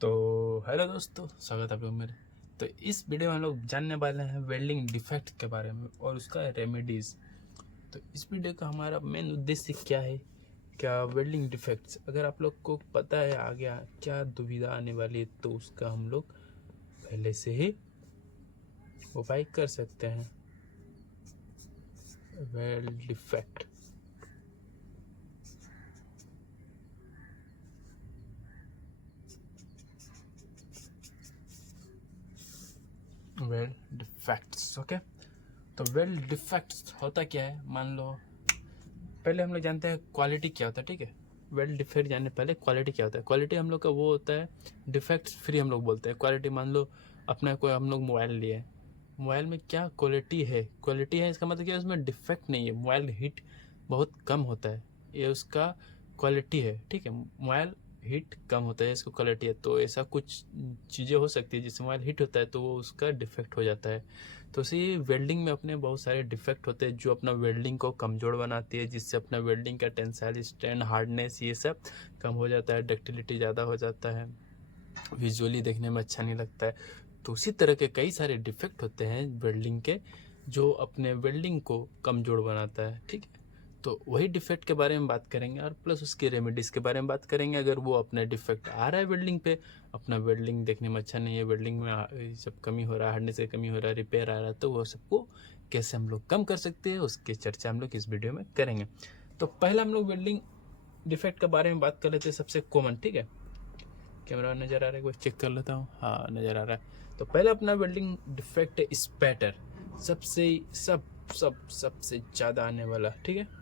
तो हेलो दोस्तों, स्वागत है आप लोग मेरे। तो इस वीडियो में हम लोग जानने वाले हैं वेल्डिंग डिफेक्ट के बारे में और उसका रेमेडीज़। तो इस वीडियो का हमारा मेन उद्देश्य क्या है, क्या वेल्डिंग डिफेक्ट्स अगर आप लोग को पता है आगे क्या दुविधा आने वाली है तो उसका हम लोग पहले से ही उपाय कर सकते हैं। Weld defect, weld defects okay. तो वेल्ड डिफेक्ट्स होता क्या है, मान लो पहले हम लोग जानते हैं क्वालिटी क्या होता है, ठीक है। वेल डिफेक्ट जानने पहले क्वालिटी क्या होता है। क्वालिटी हम लोग का वो होता है, डिफेक्ट्स फ्री हम लोग बोलते हैं। क्वालिटी मान लो अपना कोई हम लोग मोबाइल लिए हैं, मोबाइल में क्या क्वालिटी है, क्वालिटी है इसका मतलब क्या है, उसमें डिफेक्ट नहीं है, मोबाइल हीट बहुत कम होता है, ये उसका क्वालिटी है, ठीक है। मोबाइल हीट कम होता है, इसको क्वालिटी है। तो ऐसा कुछ चीज़ें हो सकती है जिससे मोबाइल हीट होता है तो वो उसका डिफेक्ट हो जाता है। तो इसी वेल्डिंग में अपने बहुत सारे डिफेक्ट होते हैं जो अपना वेल्डिंग को कमज़ोर बनाती है, जिससे अपना वेल्डिंग का टेंसाइल स्ट्रेंथ, हार्डनेस ये सब कम हो जाता है, डक्टिलिटी ज़्यादा हो जाता है, विजुअली देखने में अच्छा नहीं लगता है। तो उसी तरह के कई सारे डिफेक्ट होते हैं वेल्डिंग के जो अपने वेल्डिंग को कमज़ोर बनाता है, ठीक है। तो वही डिफेक्ट के बारे में बात करेंगे और प्लस उसके रेमेडीज़ के बारे में बात करेंगे। अगर वो अपने डिफेक्ट आ रहा है वेल्डिंग पे, अपना वेल्डिंग देखने में अच्छा नहीं है, वेल्डिंग में सब कमी हो रहा है, हार्डनेस की कमी हो रहा है, रिपेयर आ रहा है, तो वो सबको कैसे हम लोग कम कर सकते हैं उसकी चर्चा हम लोग इस वीडियो में करेंगे। तो पहला हम लोग वेल्डिंग डिफेक्ट के बारे में बात कर लेते हैं, सबसे कॉमन, ठीक है। कैमरा नज़र आ रहा है, कोई चेक कर लेता हूँ, हाँ नज़र आ रहा है। तो पहला अपना वेल्डिंग डिफेक्ट है स्पैटर, सबसे सबसे ज़्यादा आने वाला, ठीक है।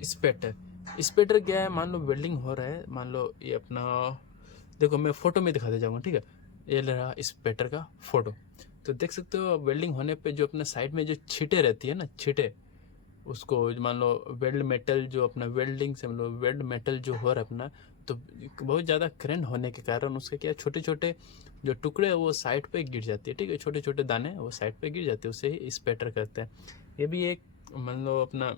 स्पेटर, स्पेटर क्या है, मान लो वेल्डिंग हो रहा है, मान लो ये अपना देखो, मैं फोटो में दिखाते जाऊँगा, ठीक है। ये ले रहा स्पेटर का फोटो, तो देख सकते हो वेल्डिंग होने पे जो अपना साइड में जो छींटे रहती है ना, छींटे, उसको मान लो वेल्ड मेटल जो अपना वेल्डिंग से मतलब वेल्ड मेटल जो हो रहा है अपना, तो बहुत ज़्यादा करंट होने के कारण उसके क्या छोटे छोटे जो टुकड़े हैं वो साइड पे गिर जाती है, ठीक है। छोटे छोटे दाने वो साइड पे गिर जाते हैं, उससे ही स्पेटर करते हैं। ये भी एक मान लो अपना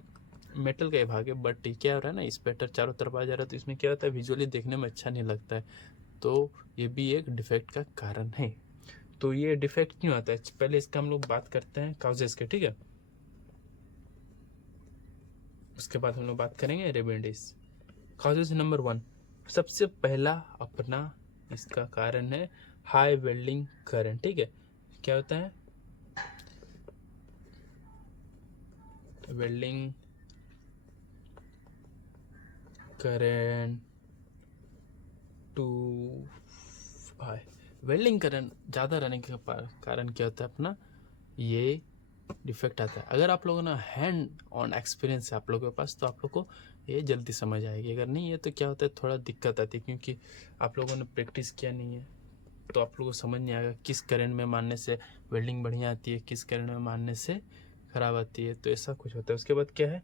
मेटल का ही भाग है, बट क्या हो रहा है ना, स्पेटर चारों तरफ आ जा रहा है तो इसमें क्या होता है, विजुअली देखने में अच्छा नहीं लगता है। तो ये भी एक डिफेक्ट का कारण है। तो ये डिफेक्ट क्यों आता है, पहले इसका हम लोग बात करते हैं काउजेस के, ठीक है। उसके बाद हम लोग बात करेंगे रेमेडीज। काउजेस नंबर 1, सबसे पहला अपना इसका कारण है हाई वेल्डिंग करंट, ठीक है। क्या होता है, welding current too high, welding current ज़्यादा रहने के कारण क्या होता है अपना, ये डिफेक्ट आता है। अगर आप लोगों ने हैंड ऑन एक्सपीरियंस है आप लोगों के पास तो आप लोग को ये जल्दी समझ आएगी, अगर नहीं है तो क्या होता है, थोड़ा दिक्कत आती है, क्योंकि आप लोगों ने प्रैक्टिस किया नहीं है तो आप लोगों को समझ नहीं आएगा किस करंट में मारने से वेल्डिंग बढ़िया आती है, किस करंट में मारने से ख़राब आती है। तो ऐसा कुछ होता है। उसके बाद क्या है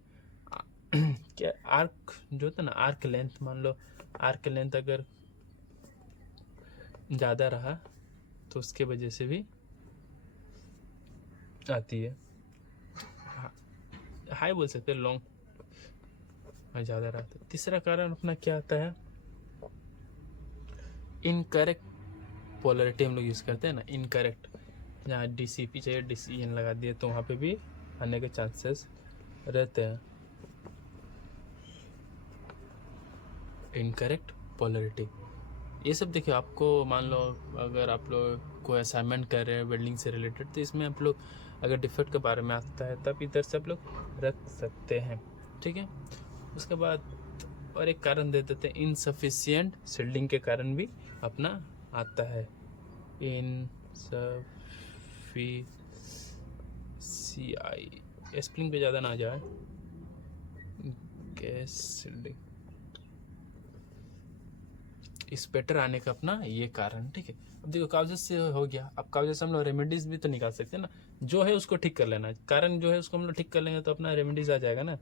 क्या आर्क जो होता है ना, आर्क लेंथ, मान लो आर्क लेंथ अगर ज़्यादा रहा तो उसके वजह से भी आती है, हाई बोल सकते हैं, लॉन्ग ज़्यादा रहा। तो तीसरा कारण अपना क्या आता है, इनकरेक्ट पोलरिटी हम लोग यूज़ करते हैं ना, इनकरेक्ट, जहाँ DCP चाहिए DCN लगा दिए तो वहाँ पे भी आने के चांसेस रहते हैं। इनकरेक्ट पोलरिटी, ये सब देखिए, आपको मान लो अगर आप लोग कोई असाइनमेंट कर रहे हैं वेल्डिंग से रिलेटेड तो इसमें आप लोग अगर डिफेक्ट के बारे में आता है तब इधर से आप लोग रख सकते हैं, ठीक है। उसके बाद और एक कारण दे देते हैं, इनसफिशियंट सील्डिंग के कारण भी अपना आता है, इनसफिशियंट, स्प्लिंग पे ज़्यादा ना जाए, गैस सील्डिंग, स्पेटर आने का अपना ये कारण, ठीक है। अब देखो काउजेस से हो गया, अब काउजेस हम लोग रेमेडीज भी तो निकाल सकते हैं ना, जो है उसको ठीक कर लेना, कारण जो है उसको हम लोग ठीक कर लेंगे तो अपना रेमेडीज आ जाएगा ना।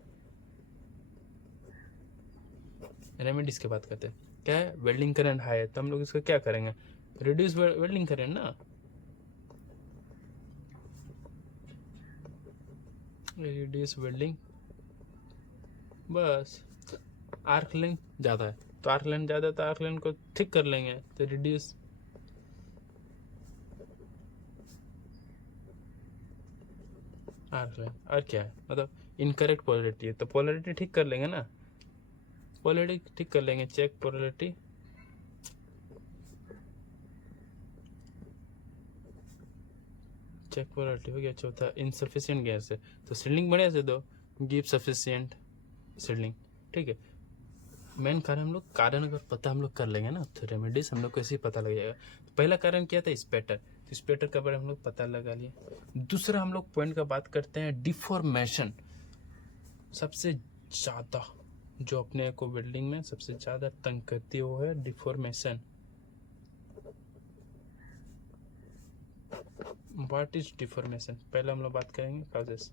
रेमेडीज की बात करते हैं, क्या है, वेल्डिंग करंट हाई है तो हम लोग इसका क्या करेंगे, रिड्यूस वेल्डिंग करंट ना, रिड्यूस वेल्डिंग, बस आर्क लेंथ ज़्यादा है, तो आर्क लेंथ ज़्यादा है तो आर्क लेंथ को थिक कर लेंगे, तो रिड्यूस आर्क लेंथ। और क्या है, मतलब इनकरेक्ट पोलरिटी है तो पोलरिटी ठीक कर लेंगे ना, पोलरिटी ठीक कर लेंगे, चेक पोलरिटी, चेक पोलरिटी हो गया। चौथा इनसफिशिएंट गैस है तो सीडलिंग बढ़िया से दो, गिव सफिशिएंट सीडलिंग, ठीक है। मेन कारण हम लोग, कारण अगर पता हम लोग कर लेंगे ना तो रेमेडीज हम लोग को ऐसे ही पता लग जाएगा। तो पहला कारण क्या था, स्पेटर, तो स्पेटर का बारे हम लोग पता लगा लिए। दूसरा हम लोग पॉइंट का बात करते हैं, डिफॉर्मेशन। सबसे ज़्यादा जो अपने को बिल्डिंग में सबसे ज़्यादा तंग करती है वो है डिफॉर्मेशन। व्हाट इज डिफॉर्मेशन, पहले हम लोग बात करेंगे causes.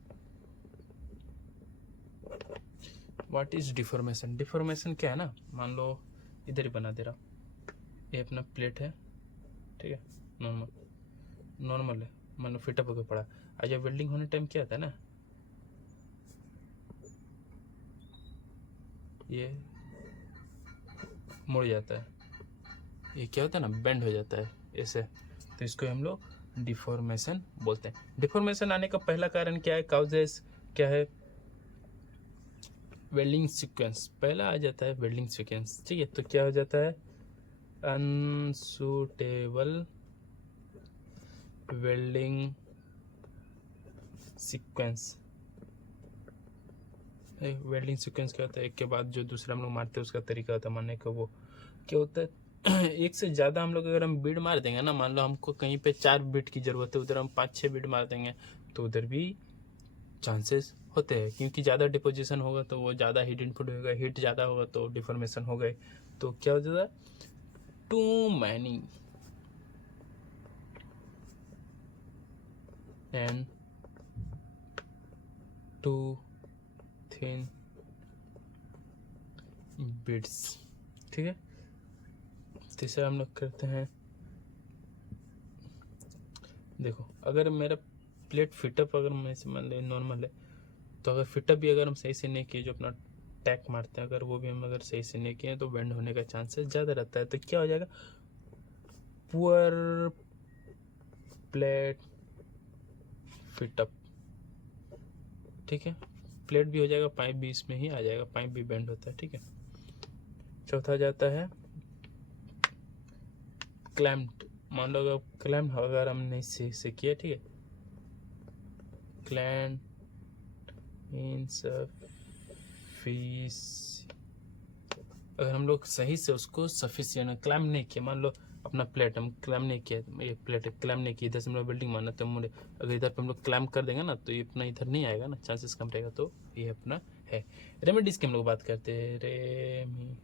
What is deformation, deformation क्या है ना, मान लो इधर ही बना दे रहा, ये अपना प्लेट है, ठीक है, नॉर्मल है, मान लो फिटअप होकर पड़ा। आज जब वेल्डिंग होने टाइम क्या आता है ना, ये मुड़ जाता है, ये क्या होता है ना, बेंड हो जाता है ऐसे, तो इसको हम लोग डिफॉर्मेशन बोलते हैं। डिफॉर्मेशन आने का पहला कारण क्या है, काउजेस क्या है, वेल्डिंग सीक्वेंस पहला आ जाता है, वेल्डिंग सीक्वेंस, ठीक है। तो क्या हो जाता है, unsuitable welding sequence. Welding sequence क्या होता है, एक के बाद जो दूसरा हम लोग मारते हैं उसका तरीका होता है मारने का। वो क्या होता है, एक से ज़्यादा हम लोग अगर हम बीट मार देंगे ना, मान लो हमको कहीं पे 4 बीट की ज़रूरत है, उधर हम 5-6 बीट मार देंगे तो उधर भी चांसेस होते हैं, क्योंकि ज़्यादा डिपोजिशन होगा तो वो ज़्यादा हीट इनपुट होगा, हीट ज़्यादा होगा तो डिफॉर्मेशन हो गए। तो क्या हो जाता है, too many and too thin bits, ठीक है। तीसरा हम लोग करते हैं, देखो अगर मेरा प्लेट फिटअप अगर मैं मान ले नॉर्मल है, तो अगर फिटअप भी अगर हम सही से नहीं किए, जो अपना टैक मारते हैं अगर वो भी हम अगर सही से नहीं किए तो बेंड होने का चांसेस ज़्यादा रहता है। तो क्या हो जाएगा, पुअर प्लेट फिटअप, ठीक है। प्लेट भी हो जाएगा, पाइप भी इसमें ही आ जाएगा, पाइप भी बेंड होता है, ठीक है। चौथा जाता है क्लैम्प्ड, मान लो अगर क्लैम्प अगर हम नहीं सही से किया, ठीक है, क्लैम्प मीन्स फीस, अगर हम लोग सही से उसको सफिशिएंट क्लैम्प नहीं किया, मान लो अपना प्लेट हम क्लैम्प नहीं किया, ये प्लेट क्लैम्प नहीं किया, इधर से हम लोग बिल्डिंग मारना तो मुझे अगर इधर पे हम लोग क्लैम्प कर देंगे ना तो ये अपना इधर नहीं आएगा ना, चांसेस कम रहेगा। तो ये अपना है। रेमेडीज की हम लोग बात करते हैं,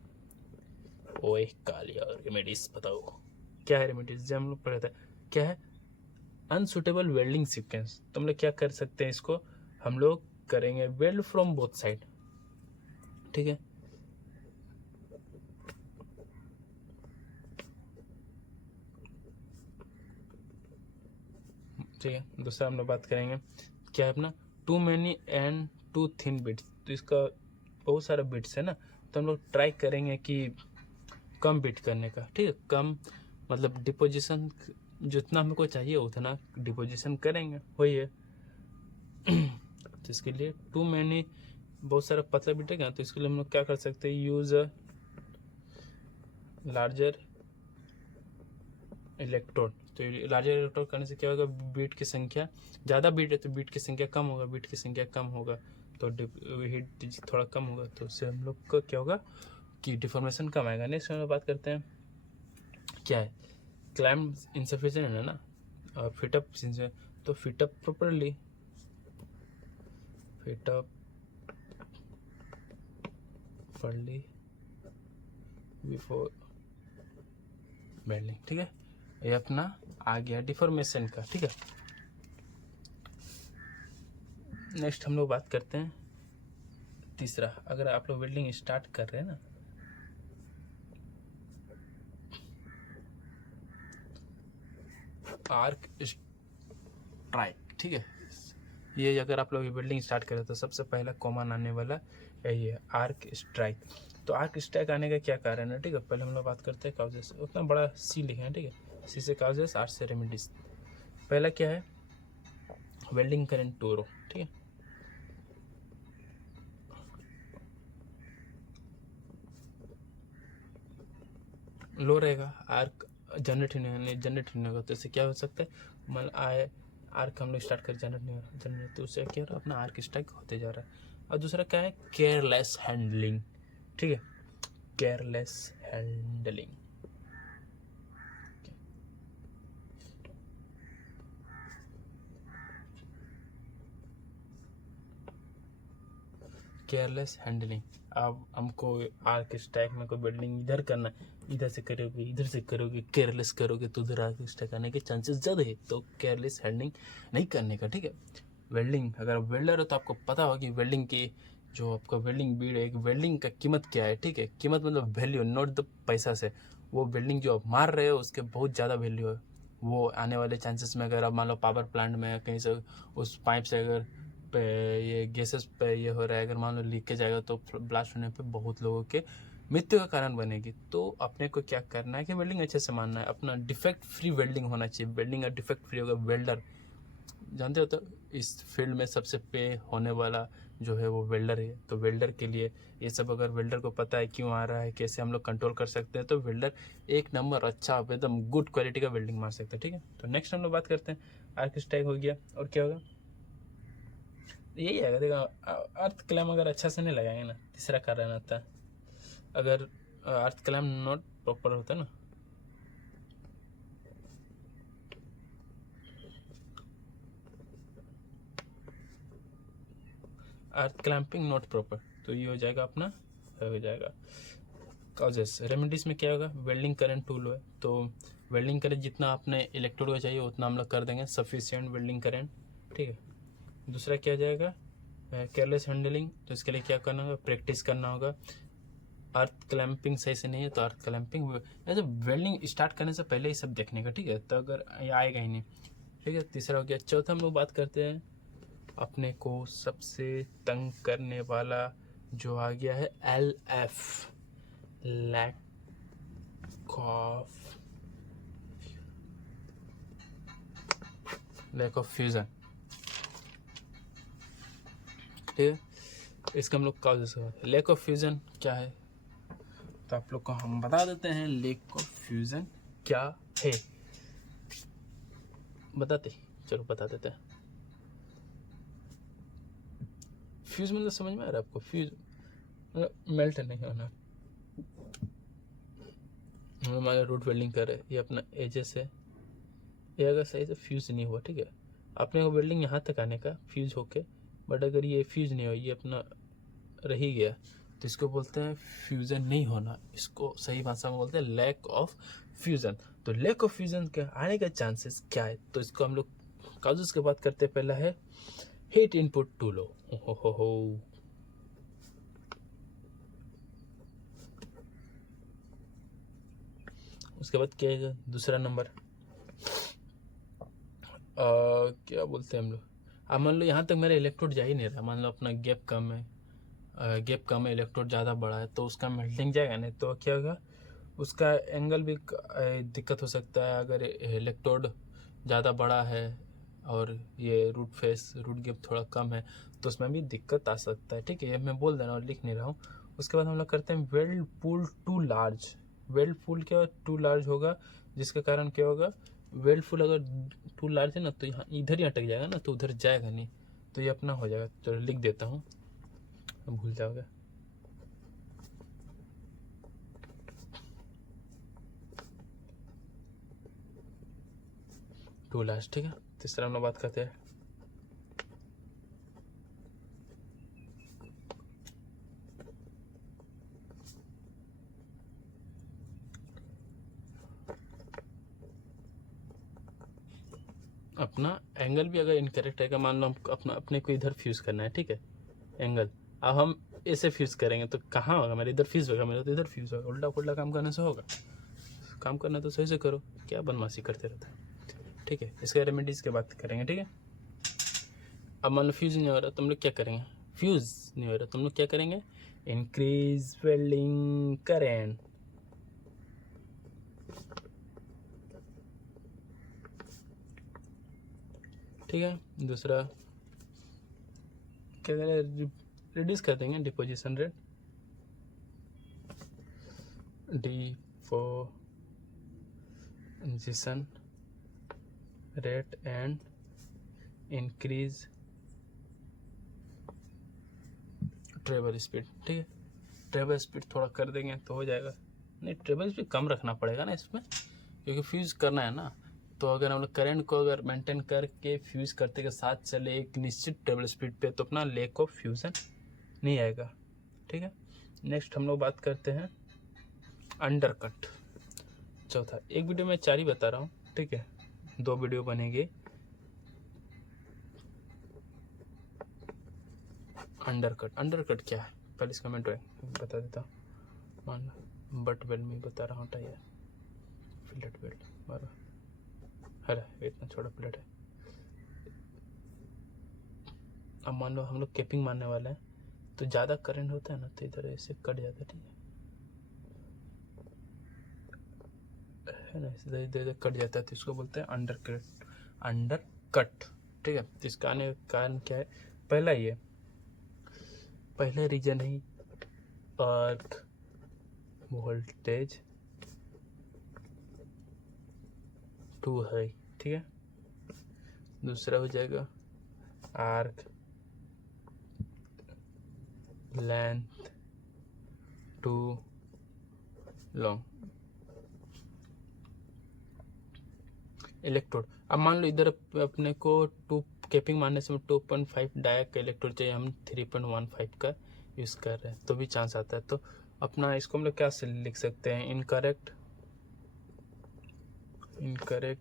ओए कालिया रेमेडीज बताओ क्या है। रेमेडीज जब हम लोग पढ़े थे क्या है, अनसुटेबल वेल्डिंग सीक्वेंस, तो हम लोग क्या कर सकते हैं, इसको हम लोग करेंगे वेल्ड फ्रॉम बोथ साइड, ठीक है। ठीक है, दूसरा हम लोग बात करेंगे क्या है अपना, too many and too thin bits, तो इसका बहुत सारा बिट्स है ना, तो हम लोग ट्राई करेंगे कि कम बिट करने का, ठीक है, कम मतलब डिपोजिशन जितना हमको चाहिए उतना डिपोजिशन करेंगे, वही है। तो इसके लिए टू मैनी बहुत सारा पतला बिट है, तो इसके लिए हम लोग क्या कर सकते हैं, यूज लार्जर इलेक्ट्रोड। तो लार्जर इलेक्ट्रोड करने से क्या होगा, बीट की संख्या ज़्यादा बीट है तो बीट की संख्या कम होगा, बीट की संख्या कम होगा तो हीट थोड़ा कम होगा, तो उससे हम लोग को क्या होगा कि डिफॉर्मेशन कम आएगा। नेक्स्ट हम बात करते हैं क्या है, क्लैम्प इनसफिशिएंट है ना, और फिटअप, तो fit up properly, fit up properly before bending, ठीक है। ये अपना आ गया डिफॉर्मेशन का, ठीक है। नेक्स्ट हम लोग बात करते हैं तीसरा, अगर आप लोग वेल्डिंग स्टार्ट कर रहे हैं ना, आर्क स्ट्राइक, ठीक है। ये अगर आप लोग वेल्डिंग स्टार्ट करें तो सबसे पहला कॉमन आने वाला यही है, आर्क स्ट्राइक। तो आर्क स्टैक आने का क्या कारण है, ठीक है। पहले हम लोग बात करते हैं काउजेस। उतना बड़ा सी लिखे हैं, ठीक है। सी से काउजेस, आर से रेमेडीज। पहला क्या है, वेल्डिंग करंट टू रो, ठीक है। लो रहेगा, आर्क जनरेट ही नहीं होगा, तो इससे क्या हो सकता है, मान आए आर्क हम लोग स्टार्ट कर जनरेट नहीं हो रहा, जनरेट, तो उससे क्या हो रहा है, अपना आर्क स्टैक होते जा रहा है। और दूसरा क्या है, केयरलेस हैंडलिंग, ठीक है, केयरलेस हैंडलिंग। Careless handling. अब हमको आर्क स्टैक में कोई बिल्डिंग इधर करना, इधर से करोगे केयरलेस करोगे तो उधर आर्क स्टैक आने के चांसेस ज़्यादा है, तो केयरलेस हैंडलिंग नहीं करने का, ठीक है। वेल्डिंग, अगर वेल्डर हो तो आपको पता होगा कि वेल्डिंग की जो आपका वेल्डिंग बीड है, एक वेल्डिंग का कीमत क्या है, ठीक है। कीमत मतलब वैल्यू, नॉट द पैसा से। वो वेल्डिंग जो आप मार रहे हो उसके बहुत ज़्यादा वैल्यू है। वो आने वाले चांसेस में, अगर आप मान लो पावर प्लांट में कहीं से उस पाइप से अगर पे ये गैसेस पे ये हो रहा है, अगर मान लो लीकेज आएगा तो ब्लास्ट होने पे बहुत लोगों के मृत्यु का कारण बनेगी। तो अपने को क्या करना है कि वेल्डिंग अच्छे से मानना है, अपना डिफेक्ट फ्री वेल्डिंग होना चाहिए। वेल्डिंग का डिफेक्ट फ्री होगा वेल्डर, जानते हो तो इस फील्ड में सबसे पे होने वाला जो है वो वेल्डर है। तो वेल्डर के लिए ये सब, अगर वेल्डर को पता है क्यों आ रहा है, कैसे हम लोग कंट्रोल कर सकते हैं, तो वेल्डर एक नंबर अच्छा एकदम गुड क्वालिटी का वेल्डिंग मार सकता है, ठीक है। तो नेक्स्ट हम लोग बात करते हैं, आर्क स्टैक हो गया, और क्या होगा, यही है। देखो, अर्थ क्लैम अगर अच्छा से नहीं लगाएंगे ना, तीसरा कारण आता है, अगर अर्थ क्लैम नॉट प्रॉपर होता है ना, अर्थ क्लैम्पिंग नॉट प्रॉपर, तो ये हो जाएगा अपना, हो जाएगा कॉजेस। रेमेडीज में क्या होगा, वेल्डिंग करंट टूल है, तो वेल्डिंग करंट जितना आपने इलेक्ट्रोड को चाहिए उतना हम लोग कर देंगे, सफिशिएंट वेल्डिंग करंट, ठीक है। दूसरा क्या जाएगा, केयरलेस हैंडलिंग, तो इसके लिए क्या करना होगा, प्रैक्टिस करना होगा। अर्थ क्लैंपिंग सही से नहीं है तो अर्थ क्लैंपिंग, ऐसे वेल्डिंग स्टार्ट करने से पहले ही सब देखने का, ठीक है। तो अगर ये आएगा ही नहीं, ठीक है। तीसरा हो गया। चौथा हम लोग बात करते हैं, अपने को सबसे तंग करने वाला जो आ गया है, LF, लैक ऑफ फ्यूजन, ठीक है। इसका हम लोग काउजेस, लैक ऑफ फ्यूजन क्या है, तो आप लोग को हम बता देते हैं लैक ऑफ फ्यूजन क्या है, बताते, चलो बता देते हैं। फ्यूज मतलब समझ में आ रहा है आपको, फ्यूज मतलब मेल्ट नहीं होना। हम हमारे रूट वेल्डिंग कर रहे हैं, ये अपना एजेस है, ये अगर सही से फ्यूज नहीं हुआ, ठीक है, अपने को वेल्डिंग यहाँ तक आने का फ्यूज होके, बट अगर ये फ्यूज नहीं हो, ये अपना रह ही गया, तो इसको बोलते हैं फ्यूजन नहीं होना। इसको सही भाषा में बोलते हैं लैक ऑफ फ्यूजन। तो लैक ऑफ फ्यूजन के आने का चांसेस क्या है, तो इसको हम लोग काउजेस की बात करते हैं। पहला है हीट इनपुट टू लो, हो। उसके बाद क्या है, दूसरा नंबर क्या बोलते हैं हम लोग, अब मान लो यहाँ तक मेरा इलेक्ट्रोड जा ही नहीं रहा, मान लो अपना गैप कम है, इलेक्ट्रोड ज़्यादा बड़ा है, तो उसका मेल्टिंग जाएगा नहीं, तो क्या होगा, उसका एंगल भी दिक्कत हो सकता है। अगर इलेक्ट्रोड ज़्यादा बड़ा है और ये रूट गैप थोड़ा कम है, तो उसमें भी दिक्कत आ सकता है, ठीक है। ये मैं बोल दे रहा हूँ, लिख नहीं रहा हूँ। उसके बाद हम लोग करते हैं weld pool too large. Weld pool क्या टू लार्ज होगा, जिसके कारण क्या होगा, वेल्ड पूल अगर टू लार्ज है ना, तो यहाँ इधर ही अटक जाएगा ना, तो उधर जाएगा नहीं, तो ये अपना हो जाएगा। चलो लिख देता हूँ, भूल जाओगे। टू लार्ज, ठीक है। तीसरा हम लोग बात करते हैं अपना एंगल भी अगर इनकरेक्ट रहेगा, मान लो हम अपने को इधर फ्यूज़ करना है, ठीक है, एंगल, अब हम ऐसे फ्यूज़ करेंगे तो कहाँ होगा, मेरा इधर फ्यूज़ होगा, मेरा तो इधर फ्यूज़ होगा। उल्टा पुल्टा काम करने से होगा, काम करना तो सही से करो, क्या बदमाशी करते रहता है, ठीक है। इसका रेमेडीज़ की बात करेंगे, ठीक है। अब मान लो फ्यूज़ नहीं हो रहा, तुम लोग क्या करेंगे, फ्यूज़ नहीं हो रहा, तुम लोग क्या करेंगे, इंक्रीज वेल्डिंग करेंट। ठीक है, दूसरा क्या करें, रिड्यूस कर देंगे deposition rate, deposition rate and increase travel speed. ठीक है, ट्रेवल स्पीड थोड़ा कर देंगे तो हो जाएगा। नहीं, ट्रेवल स्पीड कम रखना पड़ेगा ना इसमें, क्योंकि फ्यूज़ करना है ना। तो अगर हम लोग करंट को अगर मेंटेन करके फ्यूज़ करते के साथ चले एक निश्चित ट्रेवल स्पीड पे, तो अपना लैक ऑफ फ्यूज़न नहीं आएगा। ठीक है, नेक्स्ट हम लोग बात करते हैं अंडरकट। चौथा, एक वीडियो में 4 ही बता रहा हूँ, ठीक है, 2 वीडियो बनेगी। अंडरकट क्या है पहले इसका मैं ड्राइंग बता देता हूँ। मान लो बट वेल्ड में बता रहा हूँ टायर फिलेट वेल्ड बराबर, अरे इतना छोटा प्लेट है। अब मान लो हम लोग केपिंग मारने वाले हैं, तो ज़्यादा करंट होता है ना, तो इधर ऐसे कट जाता है। ठीक है ना, इधर इधर कट जाता है, तो इसको बोलते हैं अंडरकट। ठीक है, तो इसका आने का कारण क्या है, पहला रीजन है अर्थ वोल्टेज टू हाई। ठीक है, दूसरा हो जाएगा arc length too long. Electrode, अब मान लो इधर अपने को टू कैपिंग मारने से 2.5 डायक का इलेक्ट्रोड चाहिए, हम 3.15 का यूज़ कर रहे हैं, तो भी चांस आता है। तो अपना इसको हम लोग क्या से लिख सकते हैं, इनकरेक्ट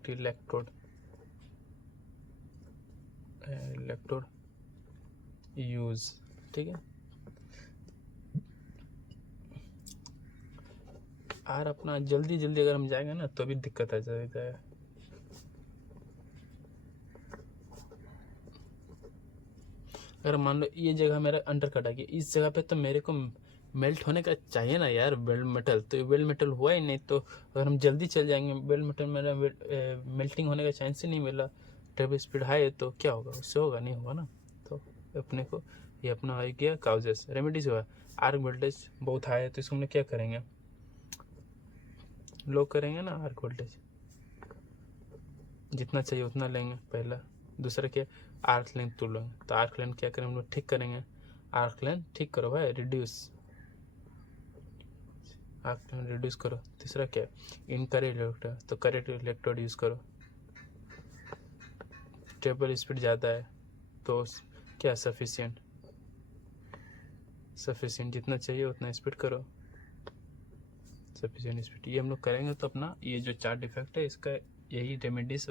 इलेक्ट्रोड यूज। ठीक है, और अपना जल्दी अगर हम जाएंगे ना तो भी दिक्कत आ जाएगा। अगर मान लो ये जगह मेरा अंडर कट आ गया, इस जगह पे तो मेरे को मेल्ट होने का चाहिए ना यार वेल्ड मेटल, तो वेल्ड मेटल हुआ ही नहीं। तो अगर हम जल्दी चल जाएंगे, वेल्ड मेटल मेरा मेल्टिंग होने का चांस ही नहीं मिला, ट्रेवल स्पीड हाई है, तो क्या होगा, उससे होगा नहीं होगा ना। तो अपने को ये अपना हो गया काउजेस। रेमेडीज हुआ, आर्क वोल्टेज बहुत हाई है, तो इसको हम क्या करेंगे, लो करेंगे ना, आर्क वोल्टेज जितना चाहिए उतना लेंगे पहला। दूसरा क्या, आर्क लेंथ टू लेंगे, तो आर्क लेंथ क्या करेंगे हम लोग, ठीक करेंगे, आर्क लेंथ ठीक करो भाई, आर्क लेंथ रिड्यूस करो। तीसरा क्या, इनकरेक्ट इलेक्ट्रोड, तो करेक्ट इलेक्ट्रोड यूज़ करो। ट्रेवल स्पीड ज़्यादा है तो क्या, सफिशिएंट जितना चाहिए उतना स्पीड करो, सफिशिएंट स्पीड। ये हम लोग करेंगे तो अपना ये जो 4 डिफेक्ट है इसका यही रेमेडीज